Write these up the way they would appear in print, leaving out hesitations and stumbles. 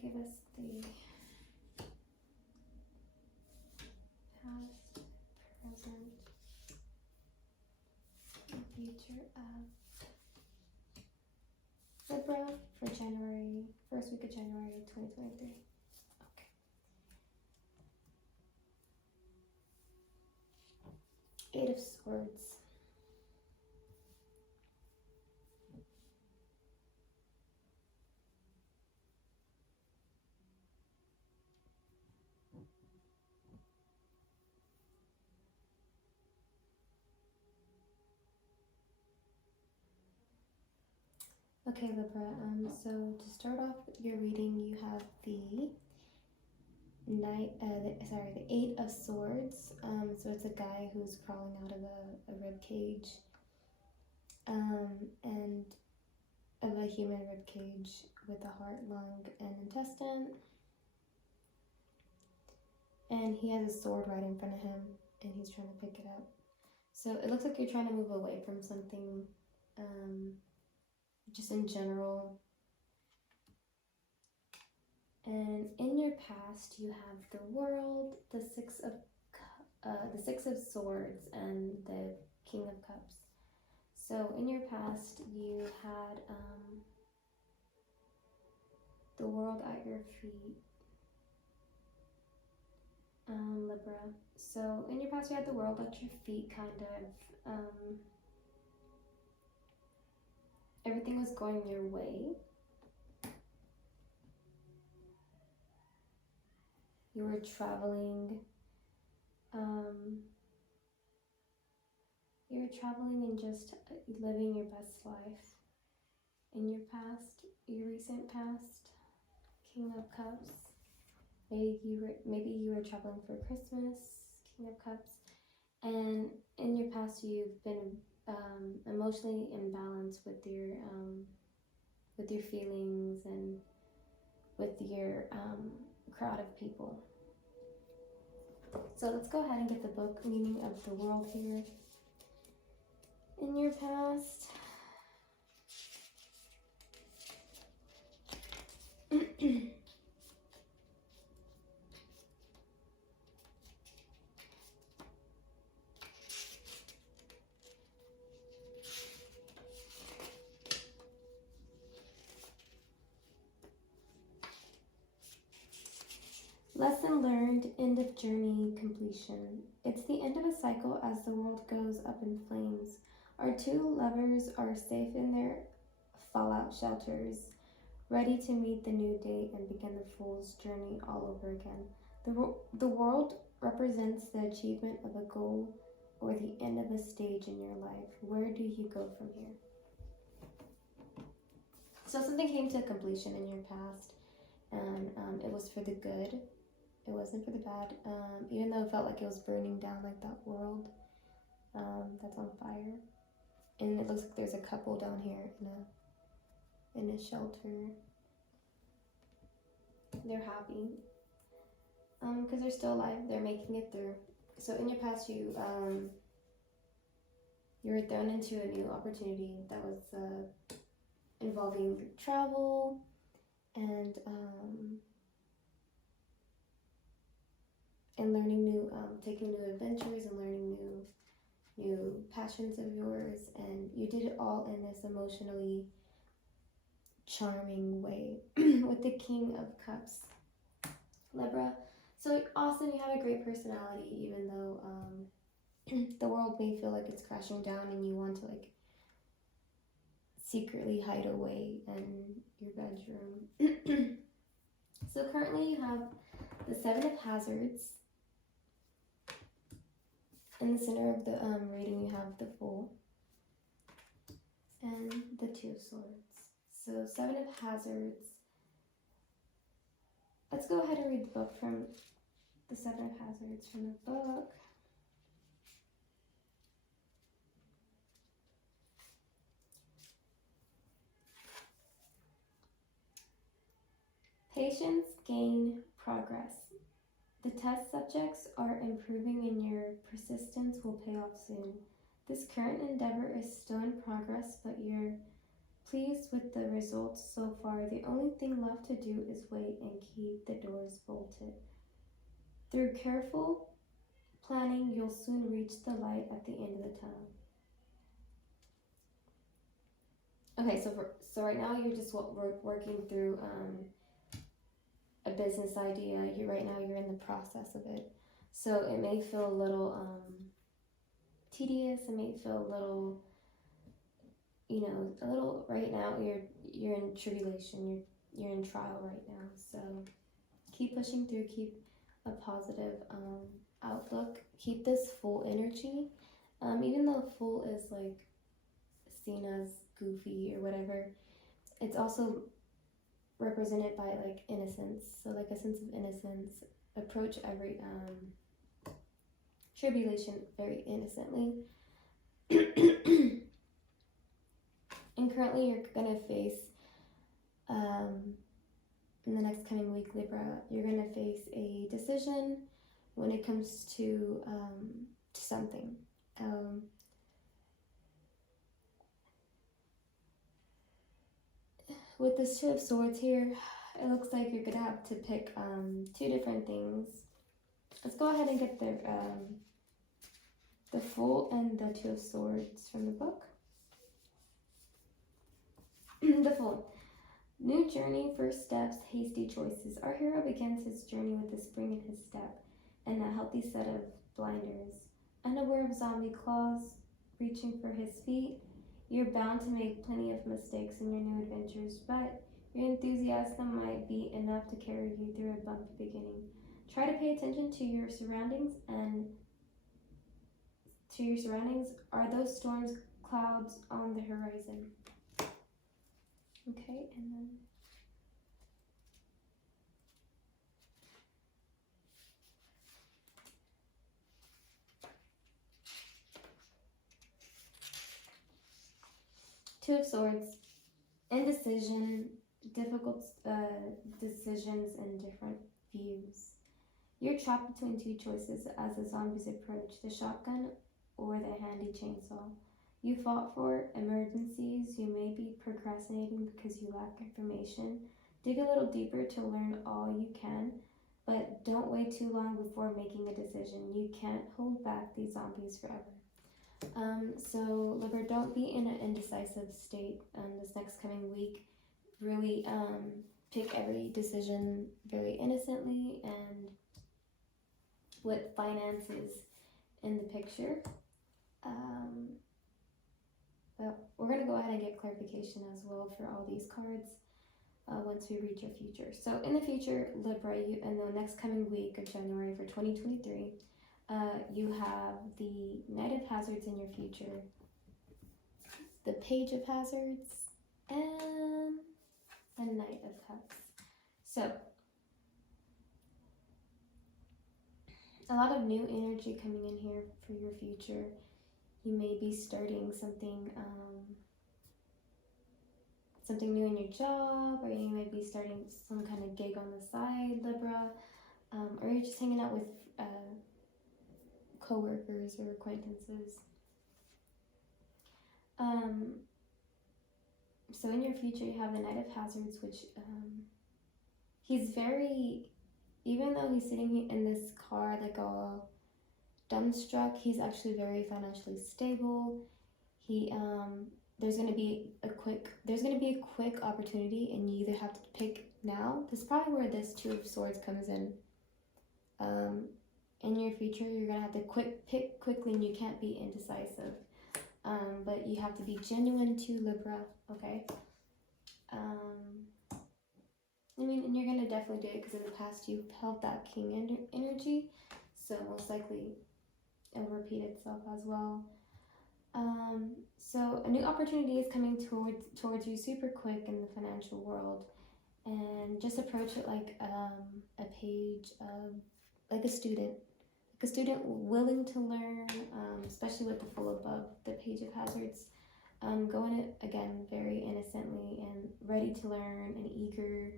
give us the past, present, and future of Libra for January, first week of January 2023. Okay. 8 of Swords. Okay, Libra, so to start off your reading, you have the the 8 of Swords. So it's a guy who's crawling out of a rib cage, and of a human rib cage with a heart, lung, and intestine. And he has a sword right in front of him, and he's trying to pick it up. So it looks like you're trying to move away from something, just in general. And in your past, you have the World, the Six of Swords, and the King of Cups. So in your past, you had the World at your feet, Libra. So in your past, you had the World at your feet, kind of. Everything was going your way. You were traveling. You were traveling and just living your best life. In your past, your recent past, King of Cups. Maybe you were traveling for Christmas, King of Cups. And in your past, you've been emotionally imbalanced with your feelings and with your crowd of people. So let's go ahead and get the book meaning of the World here. In your past, lesson learned, end of journey, completion. It's the end of a cycle as the world goes up in flames. Our two lovers are safe in their fallout shelters, ready to meet the new day and begin the fool's journey all over again. The world represents the achievement of a goal or the end of a stage in your life. Where do you go from here? So something came to completion in your past, and it was for the good. It wasn't for the bad, even though it felt like it was burning down, like that world that's on fire. And it looks like there's a couple down here in a shelter. They're happy because they're still alive. They're making it through. So in your past, you were thrown into a new opportunity that was involving travel and learning new, taking new adventures and learning new passions of yours, and you did it all in this emotionally charming way with the King of Cups, Libra. So awesome, you have a great personality, even though the world may feel like it's crashing down and you want to like secretly hide away in your bedroom. So currently you have the 7 of Hazards. In the center of the reading, you have the Fool and the 2 of Swords. So 7 of Hazards. Let's go ahead and read the book from the 7 of Hazards from the book. Patience, gain, progress. The test subjects are improving and your persistence will pay off soon. This current endeavor is still in progress, but you're pleased with the results so far. The only thing left to do is wait and keep the doors bolted. Through careful planning, you'll soon reach the light at the end of the tunnel. Okay, so right now you're just working through a business idea. You're in the process of it, so it may feel a little tedious. It may feel a little, right now. You're in tribulation. You're in trial right now. So keep pushing through. Keep a positive outlook. Keep this full energy. Even though full is like seen as goofy or whatever, it's also represented by like innocence. So like a sense of innocence. Approach every tribulation very innocently. And currently you're gonna face in the next coming week, Libra, you're gonna face a decision when it comes to something. With this Two of Swords here, it looks like you're gonna have to pick two different things. Let's go ahead and get the Fool and the Two of Swords from the book. The Fool. New journey, first steps, hasty choices. Our hero begins his journey with a spring in his step and a healthy set of blinders. Unaware of zombie claws reaching for his feet, you're bound to make plenty of mistakes in your new adventures, but your enthusiasm might be enough to carry you through a bumpy beginning. Try to pay attention to your surroundings Are those storms clouds on the horizon? Okay, and then Two of Swords, indecision, difficult decisions and different views. You're trapped between two choices as the zombies approach, the shotgun or the handy chainsaw. You fought for emergencies. You may be procrastinating because you lack information. Dig a little deeper to learn all you can, but don't wait too long before making a decision. You can't hold back these zombies forever. So Libra, don't be in an indecisive state this next coming week. Really pick every decision very innocently and with finances in the picture. But we're going to go ahead and get clarification as well for all these cards once we read your future. So in the future, Libra, in the next coming week of January for 2023, you have the Knight of Hazards in your future, the Page of Hazards, and the Knight of Cups. So a lot of new energy coming in here for your future. You may be starting something new in your job, or you might be starting some kind of gig on the side, Libra, or you're just hanging out with co-workers or acquaintances. So in your future, you have the Knight of Hazards, which he's very, even though he's sitting here in this car like all dumbstruck, he's actually very financially stable. He there's gonna be a quick opportunity, and you either have to pick now. This is probably where this Two of Swords comes in. In your future, you're gonna have to pick quickly, and you can't be indecisive. But you have to be genuine too, Libra. Okay. And you're gonna definitely do it because in the past you've held that King energy, so most likely it'll repeat itself as well. So a new opportunity is coming towards you super quick in the financial world, and just approach it like a page of like a student willing to learn, especially with the Fool above the Page of Hazards. Go in it again very innocently and ready to learn and eager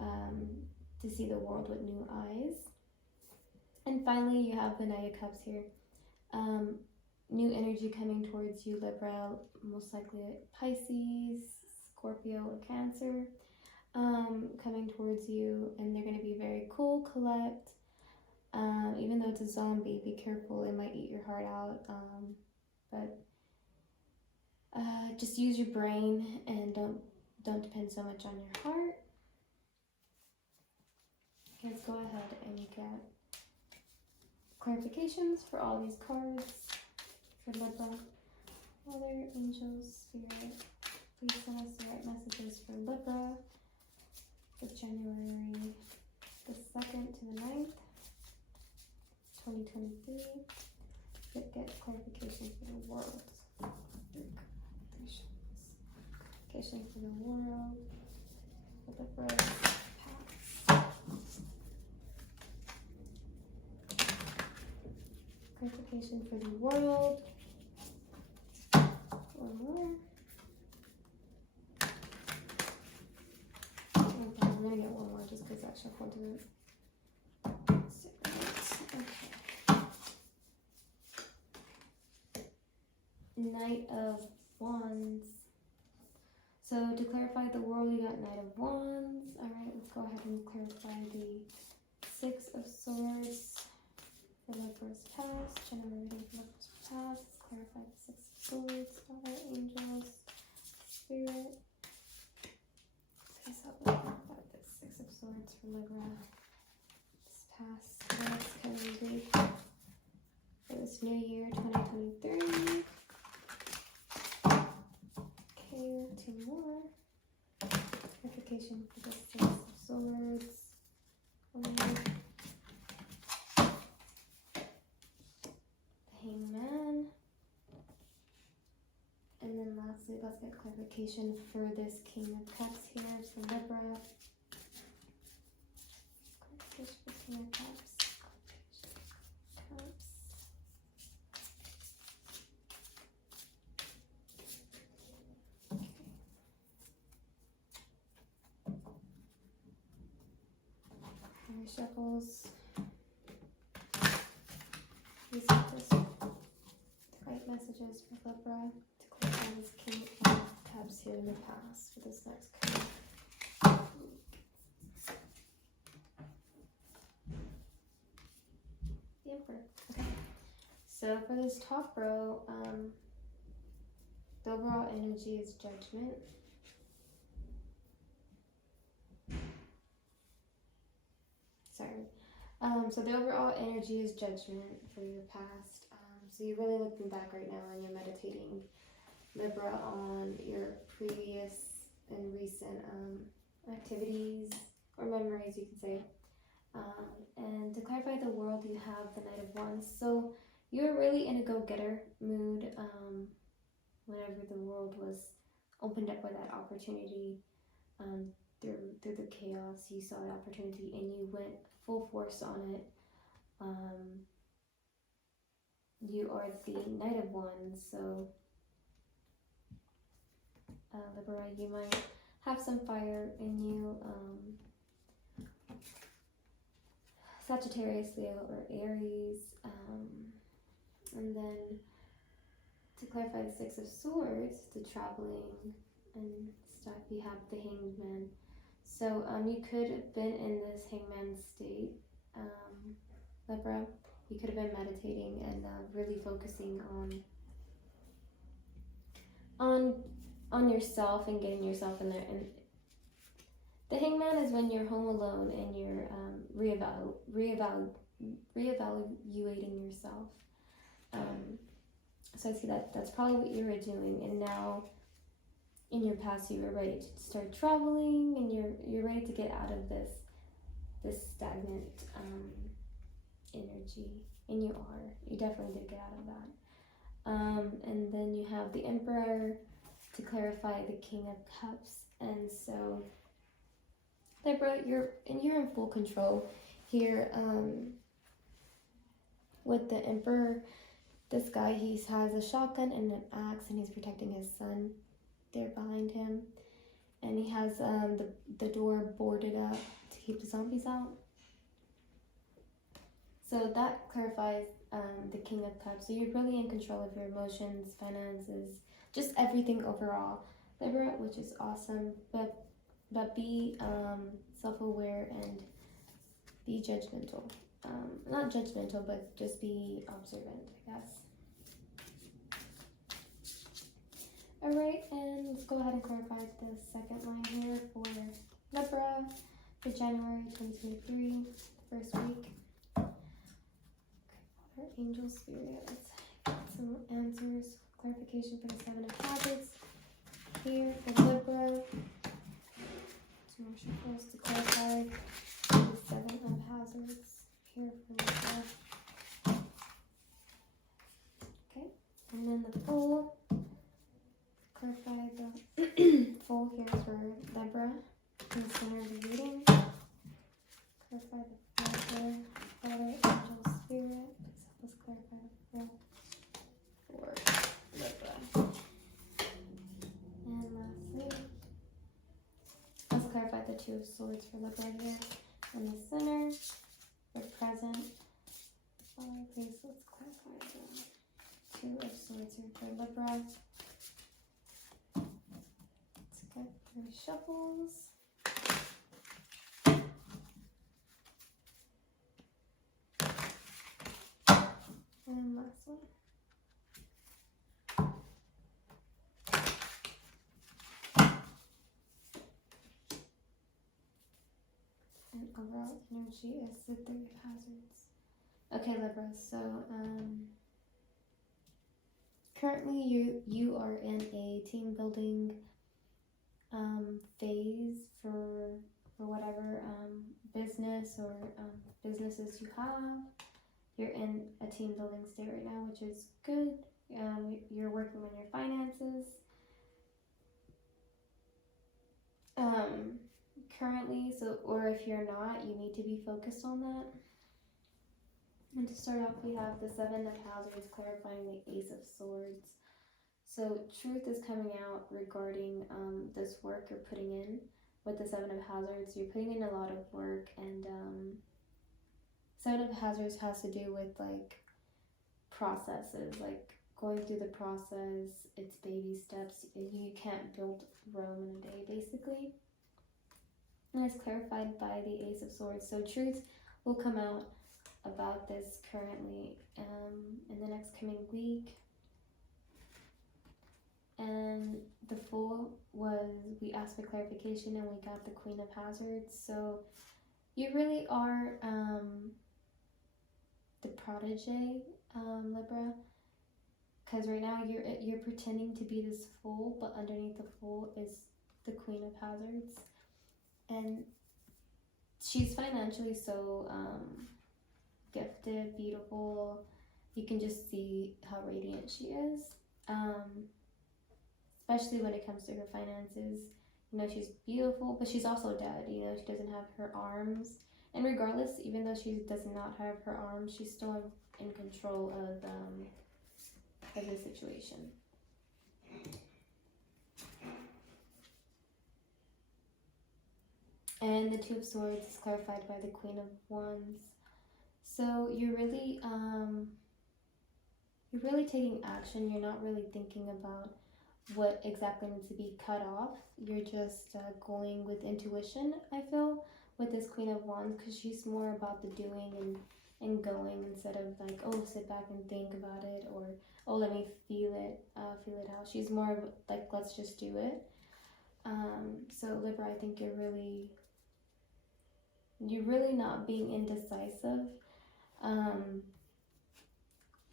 to see the world with new eyes. And finally, you have the Knight of Cups here. New energy coming towards you, Libra, most likely Pisces, Scorpio or Cancer coming towards you, and they're going to be very cool, collect. Even though it's a zombie, be careful, it might eat your heart out. But just use your brain and don't depend so much on your heart. Let's go ahead and get clarifications for all these cards for Libra. Mother, angels, spirit, please send us the right messages for Libra for January the 2nd to the 9th, 2023. Get clarification for the world. Clarification for the world. For Libra, pass. Clarification for the world. One more. Okay, I'm gonna get one more just because that shuffle didn't. Okay. Knight of Wands. So to clarify the world, you got Knight of Wands. Alright, let's go ahead and clarify the Six of Swords for Libra's past. General reading for Libra's past. Let's clarify the Six of Swords, Father, angels, spirit. Please help me clarify the Six of Swords for Libra. This past. What else can we read for this new year, 2023? Okay, two more. Clarification for the Six of Swords. The Hangman. And then lastly, let's get clarification for this King of Cups here for Libra. Clarification for King of Cups. Shuffles. These are just the right messages for Libra to clarify this King of Cups here in the past for this next card. The Emperor. Okay. So for this top row, the overall energy is Judgment. So the overall energy is Judgment for your past. So you're really looking back right now and you're meditating, Libra, on your previous and recent activities or memories, you can say. And to clarify the world, you have the Knight of Wands. So you're really in a go-getter mood whenever the world was opened up by that opportunity. Through the chaos, you saw the opportunity and you went full force on it. You are the Knight of Wands, so Libra, you might have some fire in you. Sagittarius, Leo, or Aries. And then to clarify the Six of Swords, the traveling and stuff, you have the Hanged Man. So you could have been in this Hangman state, Libra. You could have been meditating and really focusing on yourself and getting yourself in there. And the Hangman is when you're home alone and you're reevaluating yourself. So I see that's probably what you were doing, and now in your past you were ready to start traveling and you're ready to get out of this stagnant energy, and you definitely did get out of that. And then you have the Emperor to clarify the King of Cups, and so Libra, you're in full control here. With the Emperor, this guy, he has a shotgun and an axe, and he's protecting his son there behind him, and he has the door boarded up to keep the zombies out. So that clarifies the King of Cups. So you're really in control of your emotions, finances, just everything overall. Libra, which is awesome, but be self-aware and be judgmental. Not judgmental, but just be observant, I guess. Alright, and let's go ahead and clarify the second line here for Libra for January 2023, first week. Okay, our angel spirit, let's get some answers, clarification for the 7 of Hazards here for Libra. Some more shuffles to clarify the 7 of Hazards here for Libra. Okay, and then the full. Clarify the full here for Libra in the center of the reading. Clarify the full here, Father, Angel, Spirit. Please help us clarify the full for Libra. And lastly, let's clarify the 2 of Swords for Libra here in the center. For present. Father, please let's clarify the 2 of Swords here for Libra. Get 3 shuffles. And last one. And overall energy is the 3 of Hazards. Okay, Libra, so currently you are in a team building phase for whatever business or businesses you have. You're in a team building state right now, which is good. You're working on your finances. Currently, or if you're not, you need to be focused on that. And to start off, we have the 7 of Hazards clarifying the Ace of Swords. So truth is coming out regarding this work you're putting in with the 7 of Hazards. You're putting in a lot of work, and 7 of Hazards has to do with like processes, like going through the process. It's baby steps. You can't build Rome in a day, basically. And it's clarified by the Ace of Swords. So truth will come out about this currently in the next coming week. And the Fool was, we asked for clarification and we got the Queen of Hazards. So you really are the protege, Libra, because right now you're pretending to be this Fool, but underneath the Fool is the Queen of Hazards. And she's financially so gifted, beautiful. You can just see how radiant she is. Especially when it comes to her finances. You know, she's beautiful, but she's also dead. You know, she doesn't have her arms. And regardless, even though she does not have her arms, she's still in control of the situation. And the 2 of Swords is clarified by the Queen of Wands. So you're really taking action. You're not really thinking about what exactly needs to be cut off. You're just going with intuition, I feel, with this Queen of Wands, because she's more about the doing and going, instead of like, oh, sit back and think about it, or oh, let me feel it out. She's more of like, let's just do it. So Libra, I think you're really not being indecisive,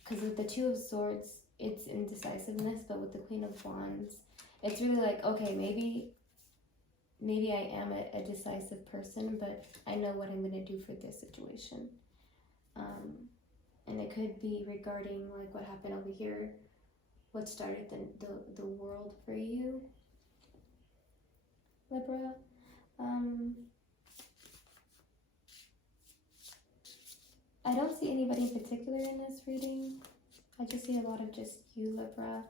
because with the 2 of Swords, it's indecisiveness, but with the Queen of Wands, it's really like, okay, maybe I am a decisive person, but I know what I'm going to do for this situation. And it could be regarding like what happened over here, what started the world for you, Libra. I don't see anybody in particular in this reading. I just see a lot of just you, Libra.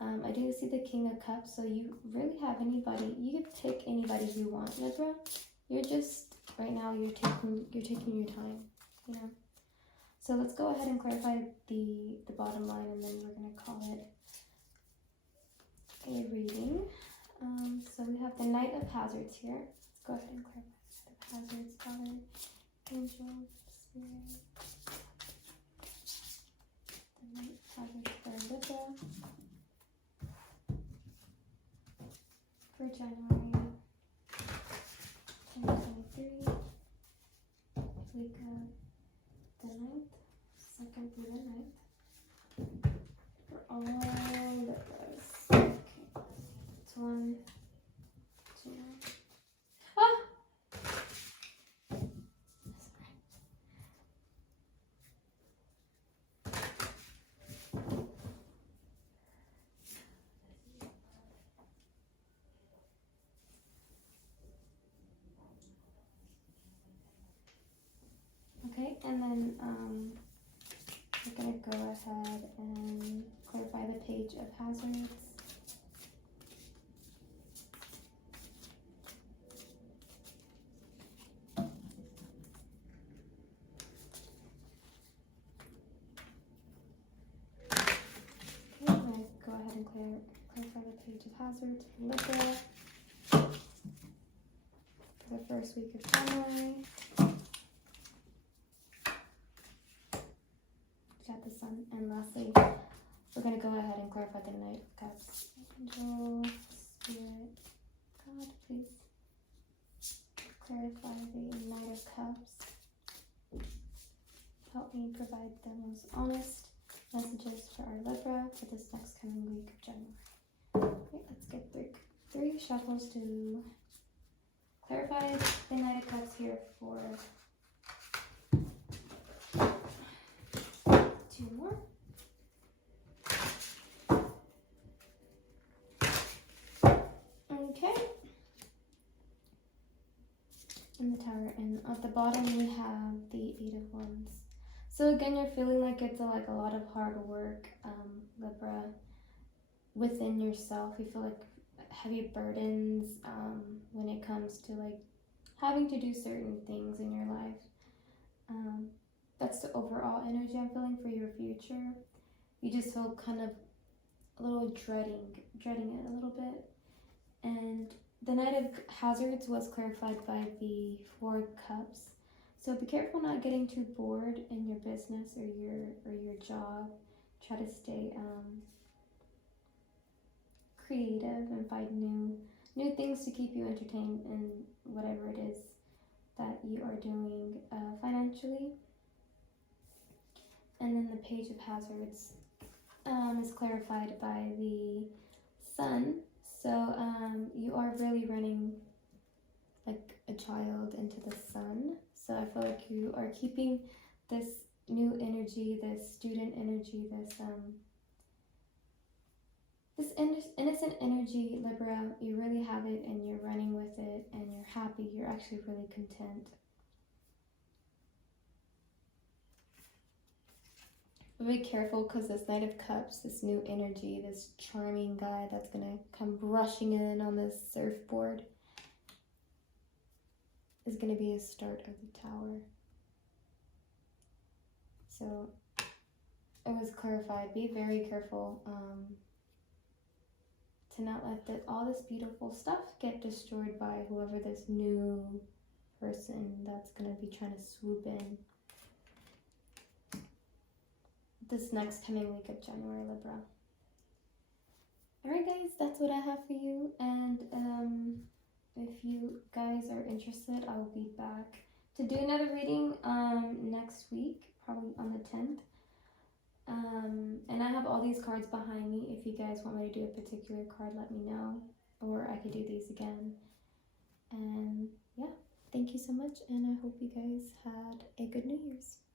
I do see the King of Cups, so you really have anybody. You can take anybody you want, Libra. You're just, right now, you're taking your time, you know. So let's go ahead and clarify the bottom line, and then we're going to call it a reading. So we have the Knight of Hazards here. Let's go ahead and clarify the Hazards, Father, Angel, Spirit. The Knight of Hazards for Libra for January 2023. Week of the 9th, 2nd through the 9th. For all Libras. Okay. It's 1, 2. Ah! Okay, and then we're gonna go ahead and clarify the Page of Hazards. Okay, I'm gonna go ahead and clarify the Page of Hazards for Libra for the first week of January. Got the Sun, and lastly, we're gonna go ahead and clarify the Knight of Cups. Angel, Spirit, God, please clarify the Knight of Cups. Help me provide the most honest messages for our Libra for this next coming week of January. Okay, let's get three shuffles to clarify the Knight of Cups here for 2 more. Okay. In the Tower, and at the bottom we have the 8 of Wands. So again, you're feeling like it's like a lot of hard work, Libra, within yourself. You feel like heavy burdens when it comes to like having to do certain things in your life. That's the overall energy I'm feeling for your future. You just feel kind of a little dreading it a little bit. And the Knight of Hazards was clarified by the 4 Cups. So be careful not getting too bored in your business or your job. Try to stay creative and find new things to keep you entertained in whatever it is that you are doing financially. And then the Page of Hazards is clarified by the Sun. So you are really running like a child into the sun. So I feel like you are keeping this new energy, this student energy, this innocent energy, Libra. You really have it and you're running with it and you're happy. You're actually really content. But be careful, because this Knight of Cups, this new energy, this charming guy that's gonna come rushing in on this surfboard, is gonna be a start of the Tower. So it was clarified. Be very careful to not let all this beautiful stuff get destroyed by whoever this new person that's gonna be trying to swoop in this next coming week of January, Libra. Alright guys, that's what I have for you, and if you guys are interested, I will be back to do another reading next week, probably on the 10th. And I have all these cards behind me. If you guys want me to do a particular card, let me know, or I could do these again. And yeah, thank you so much, and I hope you guys had a good New Year's.